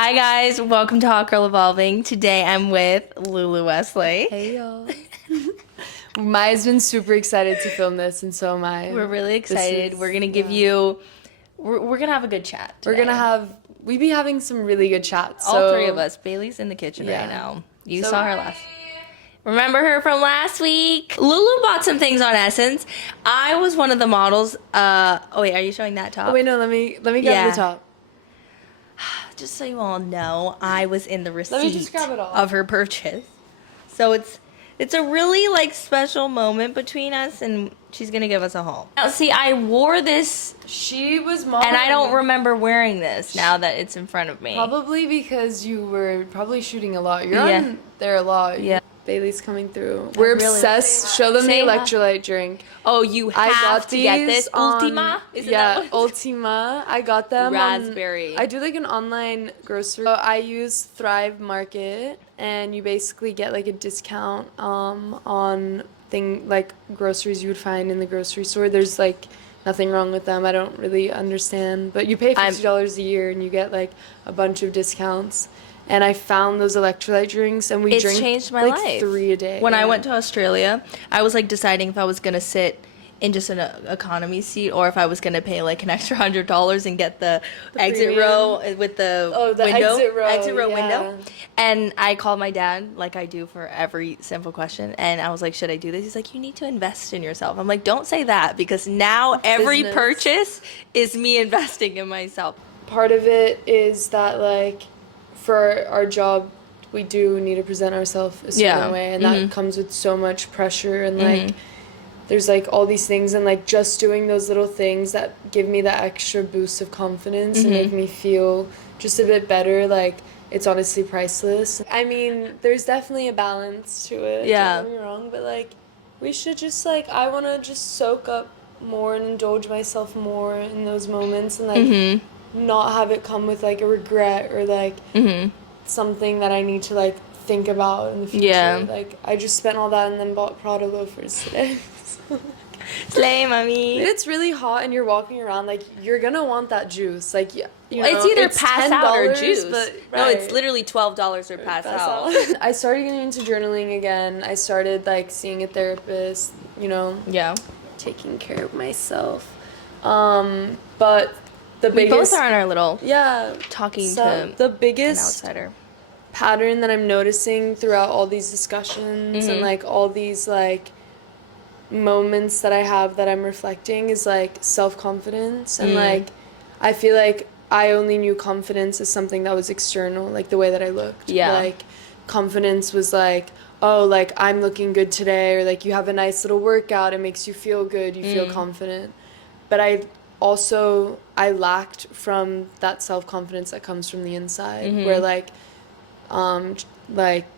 Hi guys, welcome to Hot Girl Evolving. Today I'm with Loulou Westlake. Hey y'all. Maya's been super excited to film this, and so am I. We're really excited. We're gonna give you. We're gonna have a good chat. Today. We be having some really good chats. All three of us. Bailey's in the kitchen right now. You saw her last. Remember her from last week? Loulou bought some things on Essence. I was one of the models. Oh wait, are you showing that top? Oh wait, no. Let me grab the top. Just so you all know, I was in the receipt Let me just grab it all. of her purchase. So it's a really like special moment between us, and she's gonna give us a haul. Now see, I wore this. She was modeling. And I don't remember wearing this now that it's in front of me. Probably because you were probably shooting a lot. You're on there a lot. Yeah. Bailey's coming through. We're obsessed. Show them the electrolyte drink. Oh, you have to get this. Ultima? Isn't that what Ultima. I got them. Raspberry. I do like an online grocery. So I use Thrive Market, and you basically get like a discount on like groceries you would find in the grocery store. There's like nothing wrong with them. I don't really understand, but you pay $50 a year and you get like a bunch of discounts. And I found those electrolyte drinks, and we drink changed my like life. 3 a day. When I went to Australia, I was like deciding if I was gonna sit in just an economy seat or if I was gonna pay like an extra $100 and get the exit premium row with the window, exit row window. And I called my dad, like I do for every simple question, and I was like, "Should I do this?" He's like, "You need to invest in yourself." I'm like, "Don't say that, because now every purchase is me investing in myself." Part of it is that like, for our job, we do need to present ourselves a certain way, and that comes with so much pressure, and like there's like all these things, and like just doing those little things that give me that extra boost of confidence and make me feel just a bit better, like it's honestly priceless. I mean, there's definitely a balance to it, don't get me wrong, but like we should just like, I want to just soak up more and indulge myself more in those moments, and like not have it come with like a regret or like something that I need to like think about in the future. Like I just spent all that and then bought Prada loafers today. Slay, mommy. It's really hot and you're walking around, like you're gonna want that juice. Like you know, it's either pass out or juice. But, no, it's literally $12 or pass out. I started getting into journaling again. I started like seeing a therapist. You know. Yeah. Taking care of myself. But we both are on our little talking to the biggest an outsider pattern that I'm noticing throughout all these discussions and like all these like moments that I have that I'm reflecting is like self-confidence, and like I feel like I only knew confidence as something that was external, like the way that I looked. Like confidence was like, oh, like I'm looking good today, or like you have a nice little workout, it makes you feel good, you feel confident. But I lacked from that self-confidence that comes from the inside, where like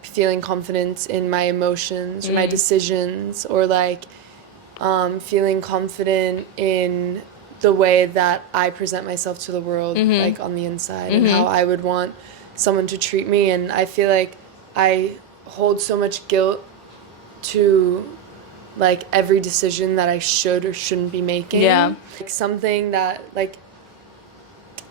feeling confidence in my emotions or my decisions, or like feeling confident in the way that I present myself to the world, like on the inside, and how I would want someone to treat me. And I feel like I hold so much guilt to like every decision that I should or shouldn't be making. Like something that like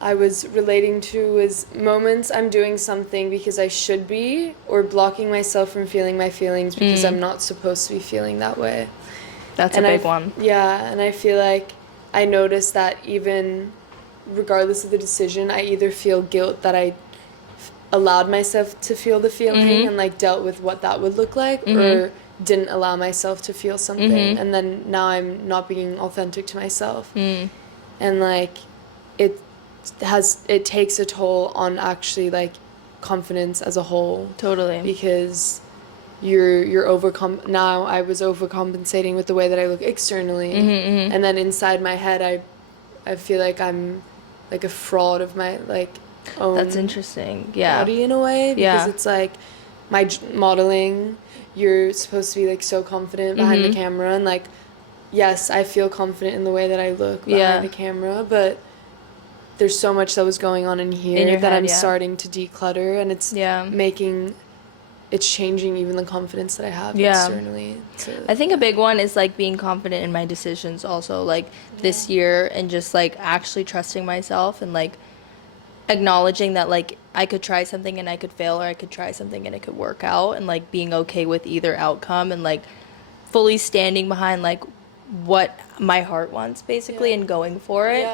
I was relating to was moments I'm doing something because I should be, or blocking myself from feeling my feelings because I'm not supposed to be feeling that way. That's a big one. Yeah, and I feel like I noticed that even regardless of the decision, I either feel guilt that I allowed myself to feel the feeling and like dealt with what that would look like, or didn't allow myself to feel something, and then now I'm not being authentic to myself, and like it takes a toll on actually like confidence as a whole. Totally. Because you're now I was overcompensating with the way that I look externally, and then inside my head I feel like I'm like a fraud of my like own That's interesting. body in a way, because it's like my modeling, you're supposed to be like so confident behind the camera, and like yes, I feel confident in the way that I look behind the camera, but there's so much that was going on in here that I'm starting to declutter, and it's it's changing even the confidence that I have externally. I think a big one is like being confident in my decisions also, like this year, and just like actually trusting myself and like acknowledging that like I could try something and I could fail, or I could try something and it could work out, and like being okay with either outcome, and like fully standing behind like what my heart wants basically, and going for it.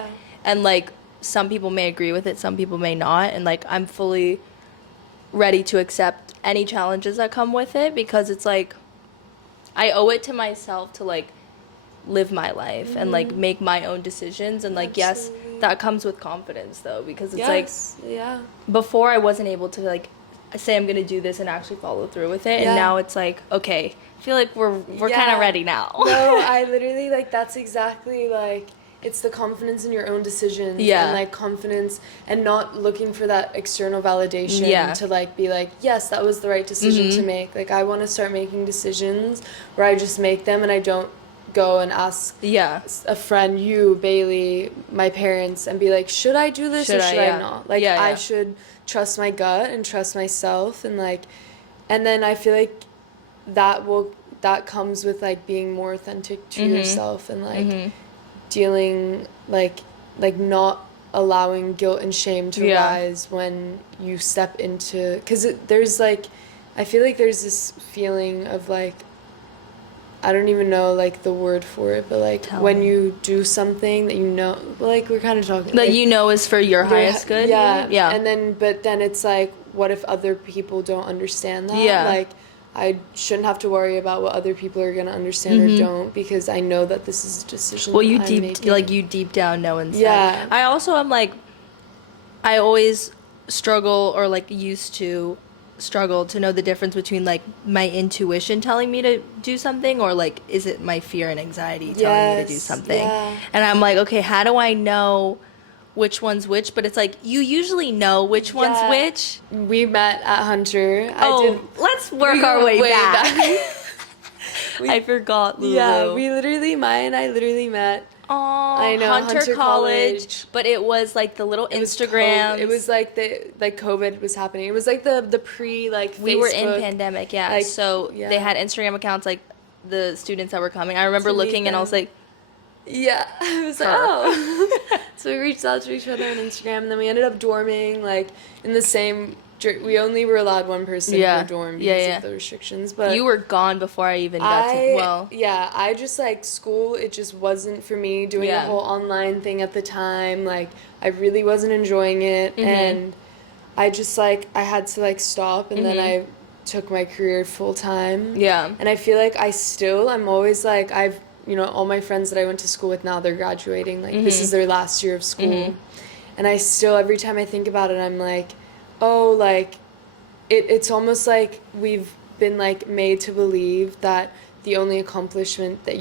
And like some people may agree with it, some people may not, and like I'm fully ready to accept any challenges that come with it, because it's like I owe it to myself to like live my life and like make my own decisions, and like yes, that comes with confidence though, because it's like before I wasn't able to like say I'm gonna do this and actually follow through with it, and now it's like, okay, I feel like we're kind of ready now. No, I literally like that's exactly like, it's the confidence in your own decisions, and like confidence and not looking for that external validation to like be like, yes, that was the right decision to make. Like I want to start making decisions where I just make them and I don't go and ask a friend, you, Bailey, my parents, and be like, should I do this or should I not? Like I should trust my gut and trust myself, and like, and then I feel like that comes with like being more authentic to yourself, and like dealing like not allowing guilt and shame to rise when you step into, because there's like, I feel like there's this feeling of like, I don't even know like the word for it, but like when you do something that you know, like we're kind of talking like you know is for your highest good, and then but then it's like, what if other people don't understand that? Like I shouldn't have to worry about what other people are gonna understand or don't, because I know that this is a decision. Well, you deep down know inside. I also am like, I always struggle, or like used to struggle to know the difference between like my intuition telling me to do something, or like is it my fear and anxiety telling me to do something. And I'm like, okay, how do I know which one's which? But it's like you usually know which one's which. We met at Hunter. Let's work our way back. I forgot, Loulou. Yeah, Maya and I literally met. I know, Hunter College, but it was like the little Instagram. It was like COVID was happening. It was like the pre like we Facebook, were in pandemic, like, so they had Instagram accounts, like the students that were coming. I remember looking and I was like, I was like, oh. So we reached out to each other on Instagram, and then we ended up dorming like in the same. We only were allowed one person per dorm because of the restrictions. But you were gone before I even got to. I just like school. It just wasn't for me. Doing the whole online thing at the time, like I really wasn't enjoying it, and I just like I had to like stop, and then I took my career full time. And I feel like I'm always like all my friends that I went to school with now, they're graduating. Like this is their last year of school, and I still every time I think about it, I'm like, oh, like it's almost like we've been like made to believe that the only accomplishment that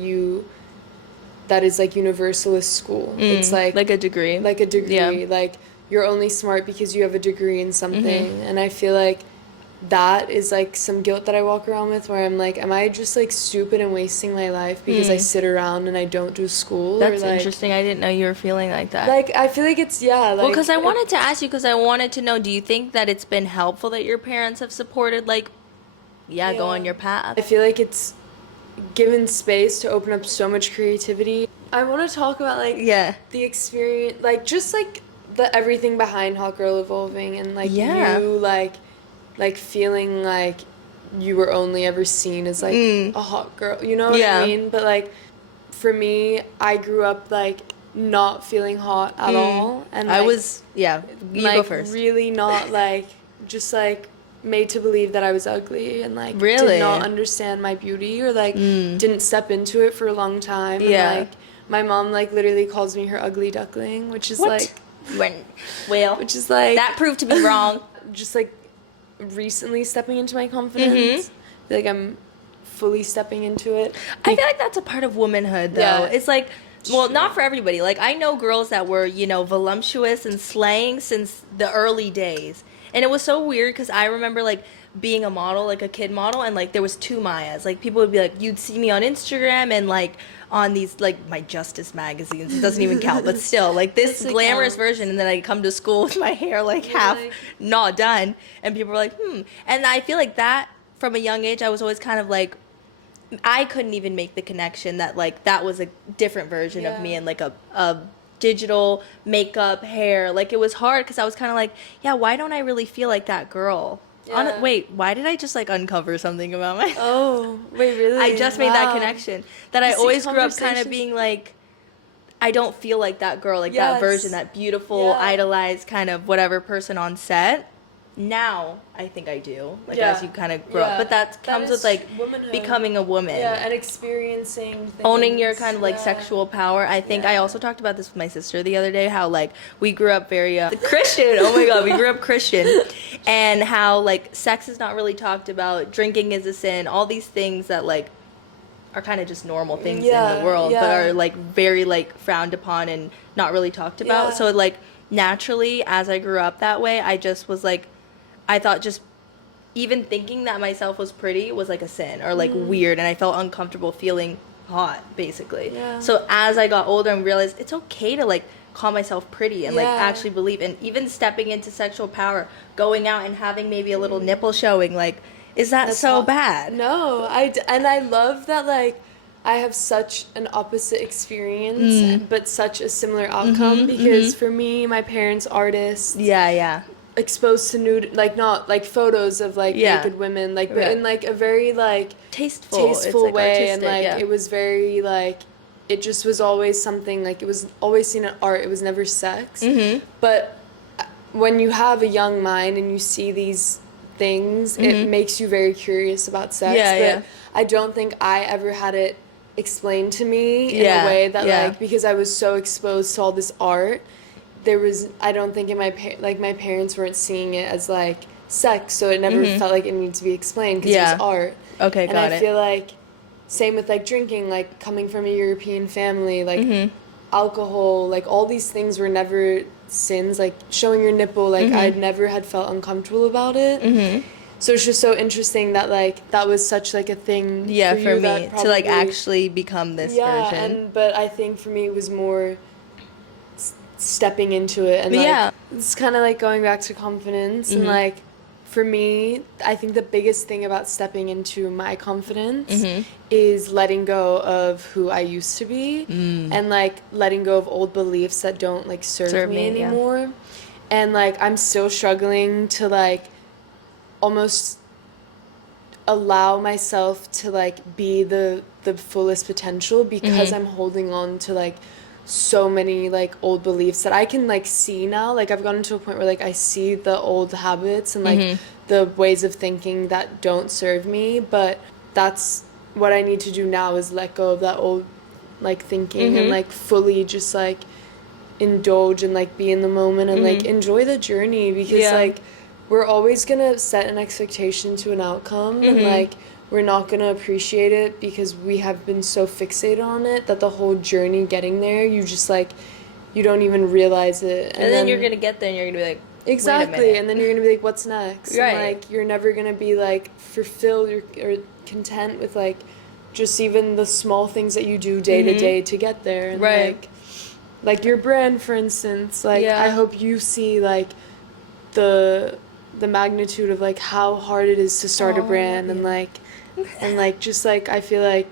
is like universal is school. It's like a degree, like you're only smart because you have a degree in something. And I feel like that is like some guilt that I walk around with, where I'm like, am I just like stupid and wasting my life because I sit around and I don't do school? That's like, interesting. I didn't know you were feeling like that. Like I feel like it's like, well, because I wanted to ask you, because I wanted to know, do you think that it's been helpful that your parents have supported like go on your path? I feel like it's given space to open up so much creativity. I want to talk about like the experience, like just like the everything behind Hot Girl Evolving, and like you like feeling like you were only ever seen as like a hot girl, you know what I mean? But like for me, I grew up like not feeling hot at all, and like, I was you like, go first. Really not like just like made to believe that I was ugly, and like really did not understand my beauty, or like didn't step into it for a long time. And like my mom like literally calls me her ugly duckling, which is which is like that proved to be wrong. Just like recently stepping into my confidence. I feel like I'm fully stepping into it. I feel like that's a part of womanhood though. It's like, well, not for everybody. Like I know girls that were, voluptuous and slaying since the early days. And it was so weird because I remember like being a model, like a kid model, and like there was two Mayas. Like people would be like, you'd see me on Instagram and like on these like my Justice magazines. It doesn't even count, but still like this glamorous version. And then I come to school with my hair like half not done, and people were like, And I feel like that from a young age, I was always kind of like, I couldn't even make the connection that like that was a different version of me, and like a digital makeup, hair. Like, it was hard because I was kind of like, yeah, why don't I really feel like that girl? Yeah. Wait, why did I just like uncover something about my? Oh, wait, really? I just made that connection that I always grew up kind of conversations- being like, I don't feel like that girl, like that Yes. version, that beautiful, Yeah. idolized kind of whatever person on set. Now I think I do, like Yeah. as you kind of grow up, Yeah. but that comes with is like womanhood. becoming a woman. Yeah, and experiencing things. Owning your kind of like Yeah. sexual power. I think I Yeah. also talked about this with my sister the other day, how like we grew up very Christian. Oh my God, we grew up Christian, and how like sex is not really talked about. Drinking is a sin. All these things that like are kind of just normal things in Yeah, the world, but yeah. are like very like frowned upon and not really talked about. Yeah. So like naturally, as I grew up that way, I just was like, I thought just even thinking that myself was pretty was like a sin or like weird, and I felt uncomfortable feeling hot basically. Yeah. So as I got older and realized it's okay to like call myself pretty and like Yeah. actually believe, and even stepping into sexual power, going out and having maybe a little nipple showing, like, is that That's so hot. bad? No, and I love that, like, I have such an opposite experience, but such a similar outcome, because for me, my parents, artists, Yeah. exposed to nude, like, not like photos of like Yeah. naked women, like, but Right. in like a very like Tasteful It's, like, way, and artistic, like yeah. it was very like, it just was always something, like, it was always seen as art, it was never sex. But when you have a young mind and you see these things, it makes you very curious about sex. Yeah, but yeah. I don't think I ever had it explained to me in Yeah, a way that yeah. like, because I was so exposed to all this art, there was, I don't think in my my parents weren't seeing it as like sex, so it never felt like it needed to be explained because it Yeah. was art. Okay, And got I it. feel like same with like drinking, like coming from a European family, like alcohol, like all these things were never sins, like showing your nipple, like I'd never had felt uncomfortable about it. So it's just so interesting that like that was such like a thing Yeah, for, for you me that to like probably- actually become this version. but I think for me it was more stepping into it, and like, Yeah. it's kind of like going back to confidence, and like for me, I think the biggest thing about stepping into my confidence is letting go of who I used to be, and like letting go of old beliefs that don't like serve me me, yeah. anymore. And like I'm still struggling to like almost allow myself to like be the fullest potential, because I'm holding on to like so many like old beliefs that I can like see now. Like I've gotten to a point where like I see the old habits and like the ways of thinking that don't serve me, but that's what I need to do now, is let go of that old like thinking and like fully just like indulge and like be in the moment and like enjoy the journey, because Yeah. like we're always gonna set an expectation to an outcome, and like we're not gonna appreciate it because we have been so fixated on it that the whole journey getting there, you just like, you don't even realize it, And then you're gonna get there and you're gonna be like, exactly, wait a minute. and then you're gonna be like, what's next? Right. And like you're never gonna be like fulfilled or content with like just even the small things that you do day to day to get there. And Right. like your brand, for instance, like Yeah. I hope you see like the magnitude of like how hard it is to start a brand, and like just like I feel like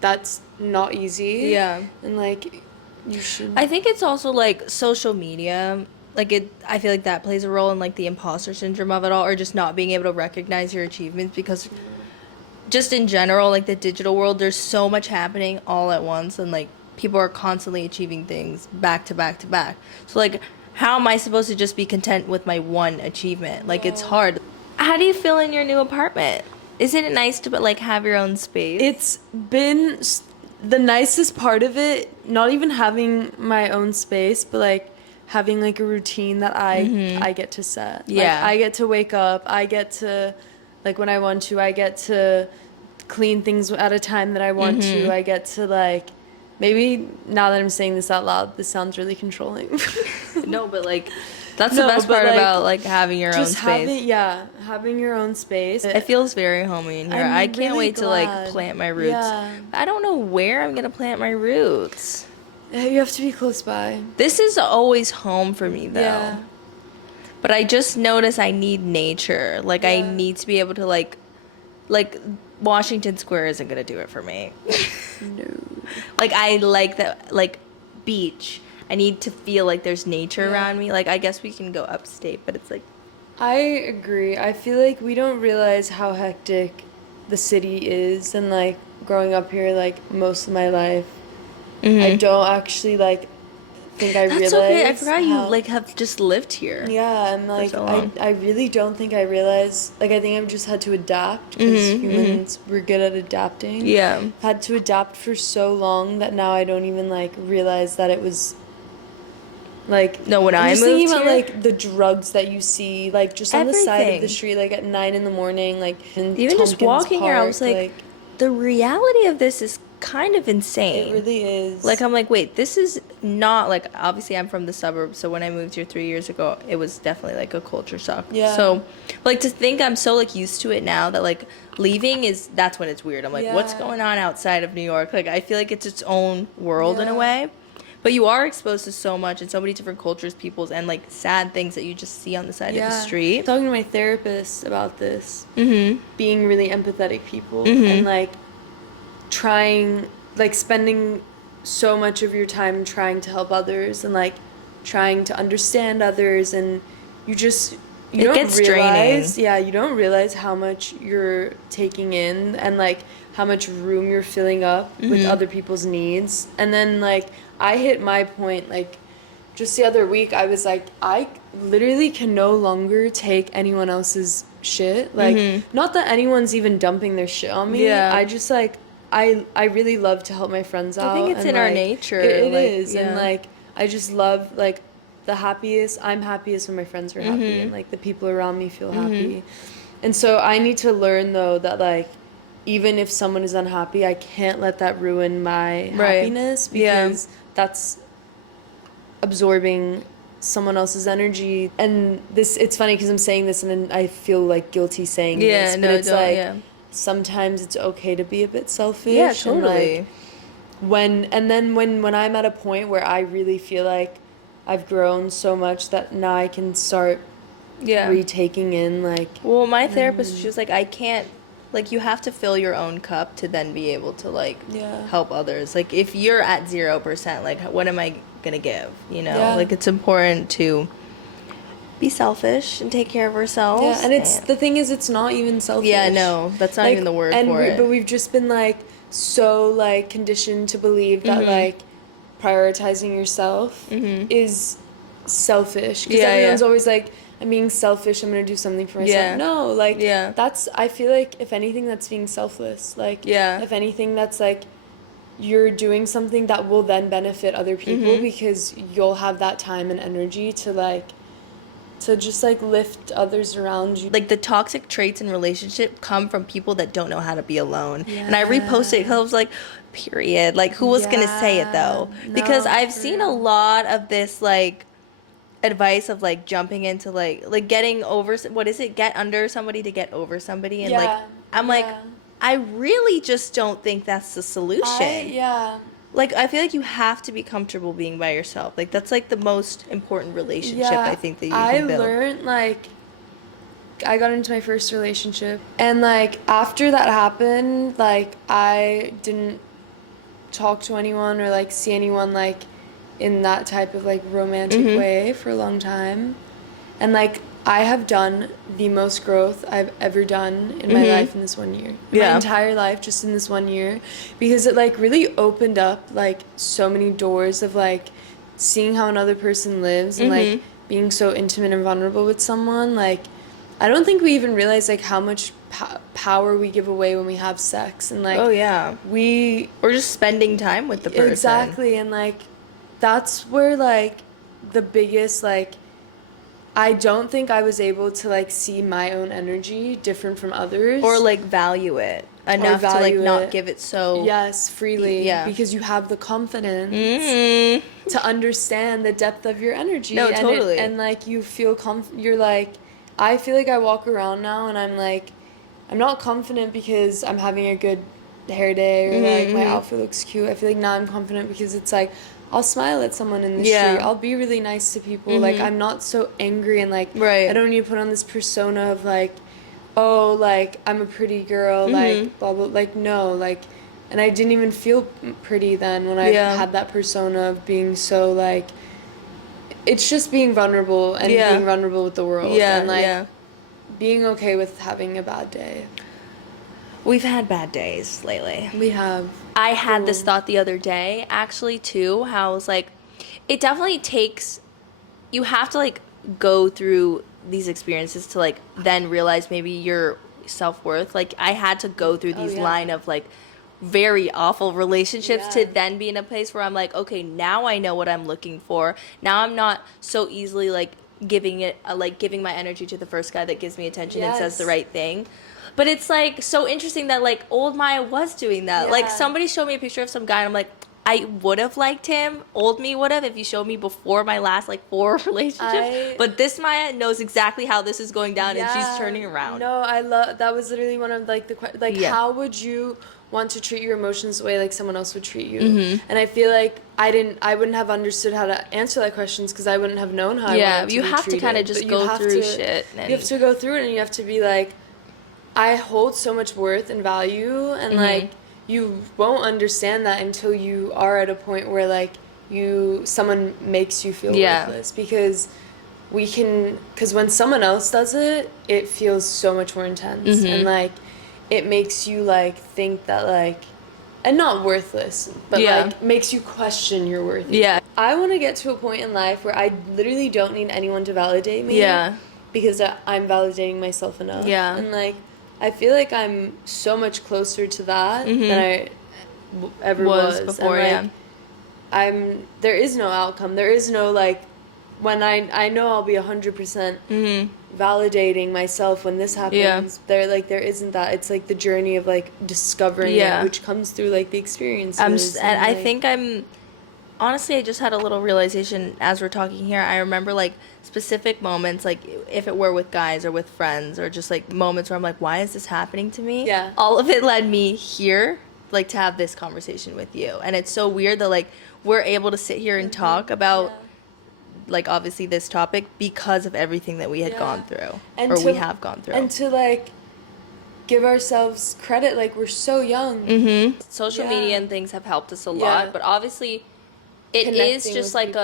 that's not easy. Yeah. And like you should. I think it's also like social media. Like I feel like that plays a role in like the imposter syndrome of it all, or just not being able to recognize your achievements, because just in general, like the digital world, there's so much happening all at once, and like people are constantly achieving things back to back to back. So like, how am I supposed to just be content with my one achievement? Like it's hard. How do you feel in your new apartment? Isn't it nice to like have your own space? It's been the nicest part of it, not even having my own space, but like having like a routine that I get to set. Yeah. Like, I get to wake up, I get to, like when I want to, I get to clean things at a time that I want to, I get to like, maybe now that I'm saying this out loud, this sounds really controlling. No, but like that's No, the best but, part like, about like having your own Just space. having your own space. It feels very homey in here. I'm I can't really wait to like glad. plant my roots. Yeah. I don't know where I'm gonna plant my roots. You have to be close by. This is always home for me though. Yeah. But I just notice I need nature. Like I Yeah. need to be able to like Washington Square isn't gonna do it for me. No. Like I like that like beach. I need to feel like there's nature around me. Like, I guess we can go upstate, but it's like... I agree. I feel like we don't realize how hectic the city is, and like growing up here like most of my life, I don't actually like think I That's realize okay. I forgot you how, like have just lived here. yeah, and for like so long. I really don't think I realize, like I think I've just had to adapt because humans we're good at adapting. Yeah. I've had to adapt for so long that now I don't even like realize that it was like, No, when I I'm just thinking moved about here- like the drugs that you see like just on the side of the Everything. street like at 9 in the morning, like in Even just Tompkins walking here, I Park, was like, the reality of this is kind of insane. it really is. Like, I'm like, wait, this is not, like, obviously I'm from the suburbs, so when I moved here 3 years ago, it was definitely, like, a culture shock. Yeah. So, like, to think I'm so, like, used to it now that, like, leaving is, that's when it's weird. I'm like, what's Yeah. going on outside of New York? Like, I feel like it's its own world in a Yeah. way. But you are exposed to so much and so many different cultures, peoples, and, like, sad things that you just see on the side of the street. Talking to my therapist about this, being really empathetic people, Mm-hmm. and like trying, like spending so much of your time trying to help others and like trying to understand others, and you just you It don't gets realize, draining. yeah, you don't realize how much you're taking in and like how much room you're filling up with Mm-hmm. other people's needs. And then like I hit my point like just the other week. I was like, I literally can no longer take anyone else's shit. Like, not that anyone's even dumping their shit on me. Yeah. I just like I really love to help my friends out. I think it's and, in our like, nature, It like, is, and yeah. like I just love like I'm happiest when my friends are happy and like the people around me feel happy. And so I need to learn though that like even if someone is unhappy, I can't let that ruin my happiness, Yeah. because that's absorbing someone else's energy. And this, it's funny because I'm saying this and then I feel like guilty saying this, but it's like sometimes it's okay to be a bit selfish. Yeah, totally. And like when I'm at a point where I really feel like I've grown so much that now I can start retaking in like, well, my therapist, she was like, I can't, like, you have to fill your own cup to then be able to, like, help others. Like, if you're at 0%, like, what am I gonna give, you know? Yeah. Like, it's important to be selfish and take care of ourselves. Yeah, and it's the thing is, it's not even selfish. Yeah, no, that's not like, even the word and for it. But we've just been like so like conditioned to believe that like prioritizing yourself is selfish, because everyone's always like, I'm being selfish, I'm gonna do something for myself. Yeah. No, like Yeah. that's, I feel like if anything that's being selfless. Like if anything that's like you're doing something that will then benefit other people because you'll have that time and energy to like to just like lift others around you. Like, the toxic traits in relationship come from people that don't know how to be alone. And I reposted it because I was like, period. Like, who was gonna say it though? Because I've seen a lot of this like advice of like jumping into like getting over, what is it, get under somebody to get over somebody, and like I'm like, I really just don't think that's the solution. Like, I feel like you have to be comfortable being by yourself. Like, that's like the most important relationship I think that you can build. I learned, like, I got into my first relationship, and like after that happened, like I didn't talk to anyone or like see anyone like in that type of like romantic way for a long time. And like I have done the most growth I've ever done in my life in this 1 year. My entire life, just in this 1 year, because it like really opened up like so many doors of like seeing how another person lives and like being so intimate and vulnerable with someone. Like, I don't think we even realize like how much power we give away when we have sex, and like or just spending time with the person. Exactly. And like that's where like the biggest like, I don't think I was able to like see my own energy different from others, or like value it enough to like not give it so freely, because you have the confidence to understand the depth of your energy. No, totally. And like you feel you're like, I feel like I walk around now and I'm like, I'm not confident because I'm having a good hair day or like my outfit looks cute. I feel like now I'm confident because it's like I'll smile at someone in the street. I'll be really nice to people. Like, I'm not so angry and like I don't need to put on this persona of like, oh, like I'm a pretty girl, like blah blah. Like, no, like and I didn't even feel pretty then when I had that persona of being so, like, it's just being vulnerable and being vulnerable with the world. And, like, being okay with having a bad day. We've had bad days lately. We have. I had this thought the other day, actually, too, how I was like, it definitely takes, you have to, like, go through these experiences to, like, then realize maybe your self-worth. Like, I had to go through these line of, like, very awful relationships to then be in a place where I'm like, okay, now I know what I'm looking for. Now I'm not so easily, like, giving my energy to the first guy that gives me attention and says the right thing. But it's, like, so interesting that, like, old Maya was doing that. Yeah. Like, somebody showed me a picture of some guy, and I'm like, I would have liked him. Old me would have if you showed me before my last, like, 4 relationships. But this Maya knows exactly how this is going down, and she's turning around. No, I love, that was literally one of, like, how would you want to treat your emotions the way, like, someone else would treat you? Mm-hmm. And I feel like I wouldn't have understood how to answer that questions because I wouldn't have known how I wanted to be treated. You have to kind of just go through shit. You have to go through it, and you have to be like, I hold so much worth and value, and like, you won't understand that until you are at a point where, like, someone makes you feel worthless, because when someone else does it, it feels so much more intense, and like, it makes you, like, think that, like, and not worthless, but like, makes you question your worth. I want to get to a point in life where I literally don't need anyone to validate me, because I'm validating myself enough, and like, I feel like I'm so much closer to that than I ever was before. And, like, there is no outcome. There is no, like, when I know I'll be 100% validating myself when this happens. There isn't that. It's like the journey of, like, discovering it, which comes through, like, the experiences. I think honestly, I just had a little realization as we're talking here. I remember, like, specific moments, like, if it were with guys or with friends, or just, like, moments where I'm like, why is this happening to me? Yeah. All of it led me here, like, to have this conversation with you. And it's so weird that, like, we're able to sit here and talk about, like, obviously this topic because of everything that we had gone through, we have gone through. And to, like, give ourselves credit, like, we're so young. Social media and things have helped us a lot, but obviously it is just like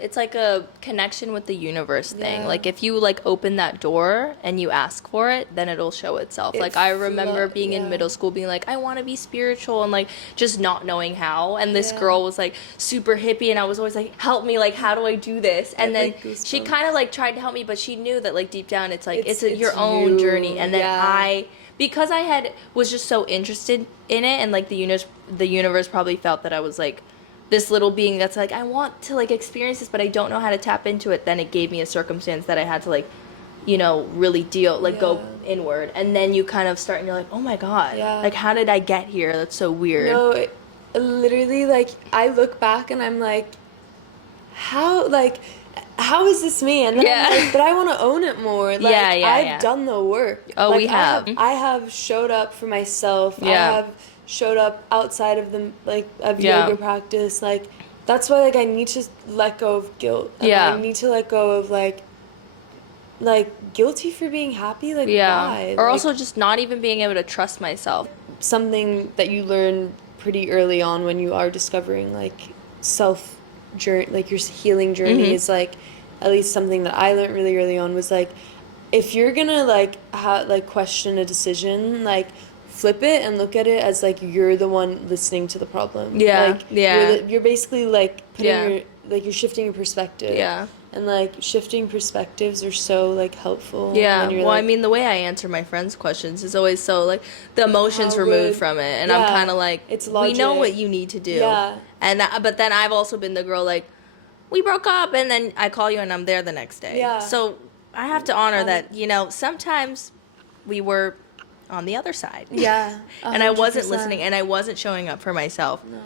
it's like a connection with the universe thing. Like, if you, like, open that door and you ask for it, then it'll show itself. Like, I remember being in middle school being like, I want to be spiritual, and, like, just not knowing how. And this girl was, like, super hippie, and I was always like, help me, like, how do I do this? And then she kind of, like, tried to help me, but she knew that, like, deep down it's like it's your own journey. And then because I was just so interested in it, and, like, the universe probably felt that I was, like, this little being that's like, I want to, like, experience this, but I don't know how to tap into it. Then it gave me a circumstance that I had to, like, you know, really go inward. And then you kind of start and you're like, oh my God, like, how did I get here? That's so weird. No, literally, like, I look back and I'm like, how is this me? And then I'm like, but I want to own it more. Like, I've done the work. Oh, like, we have. I have showed up for myself. I have showed up outside of yoga practice. Like, that's why, like, I need to let go of guilt. And I need to let go of, like, guilty for being happy. Like, why? Or like, also just not even being able to trust myself. Something that you learn pretty early on when you are discovering, like, journey, like, your healing journey is, like, at least something that I learned really early on was, like, if you're gonna, like, question a decision, like, flip it and look at it as, like, you're the one listening to the problem. You're basically, like, putting you're shifting your perspective. And, like, shifting perspectives are so, like, helpful. Well, like, I mean, the way I answer my friends' questions is always so, like, the emotions removed from it. And I'm kind of like, it's logic. We know what you need to do. But then I've also been the girl, like, we broke up, and then I call you and I'm there the next day. So I have to honor that, you know, sometimes we were on the other side. 100%. And I wasn't listening, and I wasn't showing up for myself. No.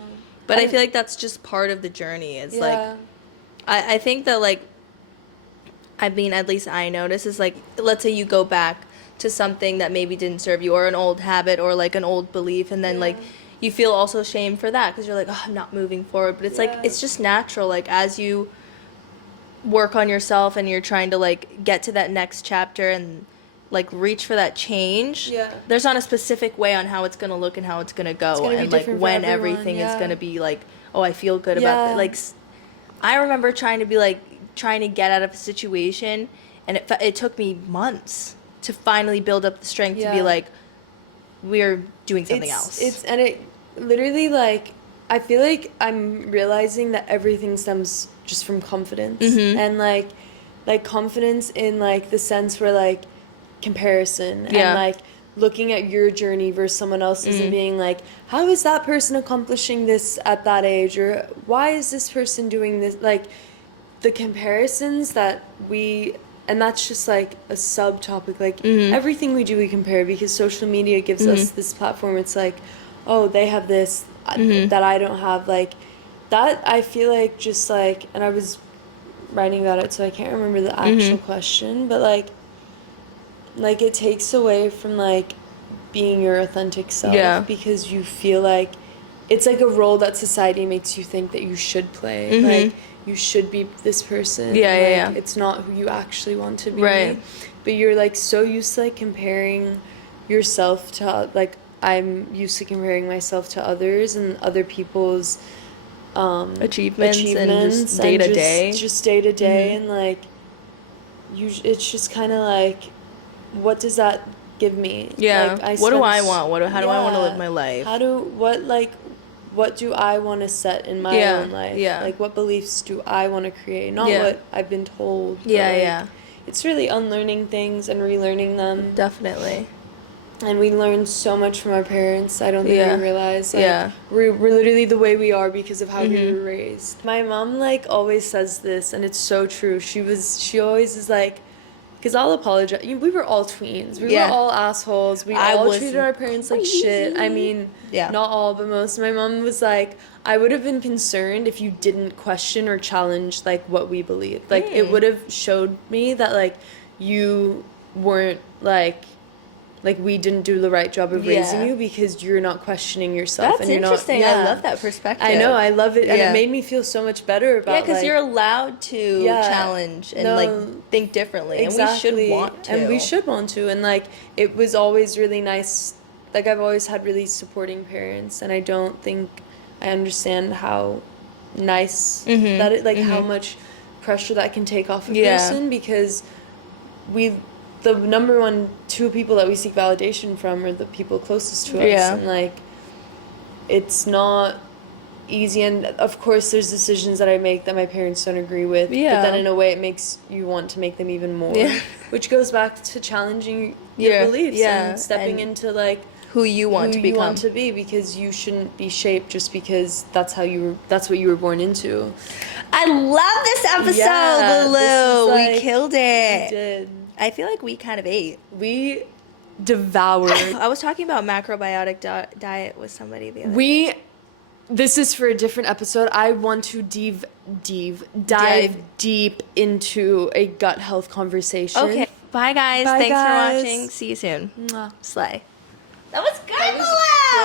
But I feel like that's just part of the journey. It's like, I think that, like, I mean, at least I notice is, like, let's say you go back to something that maybe didn't serve you, or an old habit, or, like, an old belief, and then like, you feel also shame for that because you're like, oh, I'm not moving forward. But it's like, it's just natural. Like, as you work on yourself and you're trying to, like, get to that next chapter, and like reach for that change, there's not a specific way on how it's gonna look and how it's gonna go, and like when everything is gonna be like, oh, I feel good about it. Like, I remember trying to get out of a situation, and it took me months to finally build up the strength to be like, we're doing something else. It literally, like, I feel like I'm realizing that everything stems just from confidence, and like confidence in like the sense where like comparison and like looking at your journey versus someone else's and being like, how is that person accomplishing this at that age, or why is this person doing this, like the comparisons that and that's just like a subtopic, like everything we do we compare, because social media gives us this platform. It's like, oh, they have this that I don't have, like that. I feel like just like, and I was writing about it, so I can't remember the actual question, but like it takes away from like being your authentic self, because you feel like it's like a role that society makes you think that you should play, like you should be this person, it's not who you actually want to be, but you're like so used to like comparing yourself to, like, I'm used to comparing myself to others and other people's achievements and just day to day, and like it's just kind of like, what does that give me? Like, what do I want? How do I want to live my life? What do I want to set in my own life? Like, what beliefs do I want to create? Not what I've been told. It's really unlearning things and relearning them. Definitely. And we learn so much from our parents. I don't think we realize. Like, we're literally the way we are because of how we were raised. My mom like always says this, and it's so true. She always is like, because I'll apologize. We were all tweens. We were all assholes. We all treated our parents like shit. I mean, not all, but most. My mom was like, I would have been concerned if you didn't question or challenge like what we believed. Like, it would have showed me that like you weren't like we didn't do the right job of raising you, because you're not questioning yourself. That's and you're interesting. not. I love that perspective. I know. I love it, and it made me feel so much better about. because you're allowed to challenge and like think differently, and we should want to. And like, it was always really nice. Like, I've always had really supporting parents, and I don't think I understand how nice that it, like how much pressure that can take off a person, because the number two people that we seek validation from are the people closest to us, and like, it's not easy, and of course there's decisions that I make that my parents don't agree with, but then in a way it makes you want to make them even more, which goes back to challenging your beliefs and stepping into like who you want to be, because you shouldn't be shaped just because that's what you were born into. I love this episode, Loulou. Like, we killed it. We did. I feel like we kind of ate. We devoured. I was talking about macrobiotic diet with somebody the other day. This is for a different episode. I want to dive deep into a gut health conversation. Okay. Bye, guys. Thanks for watching. See you soon. Mwah. Slay. That was good, Loulou!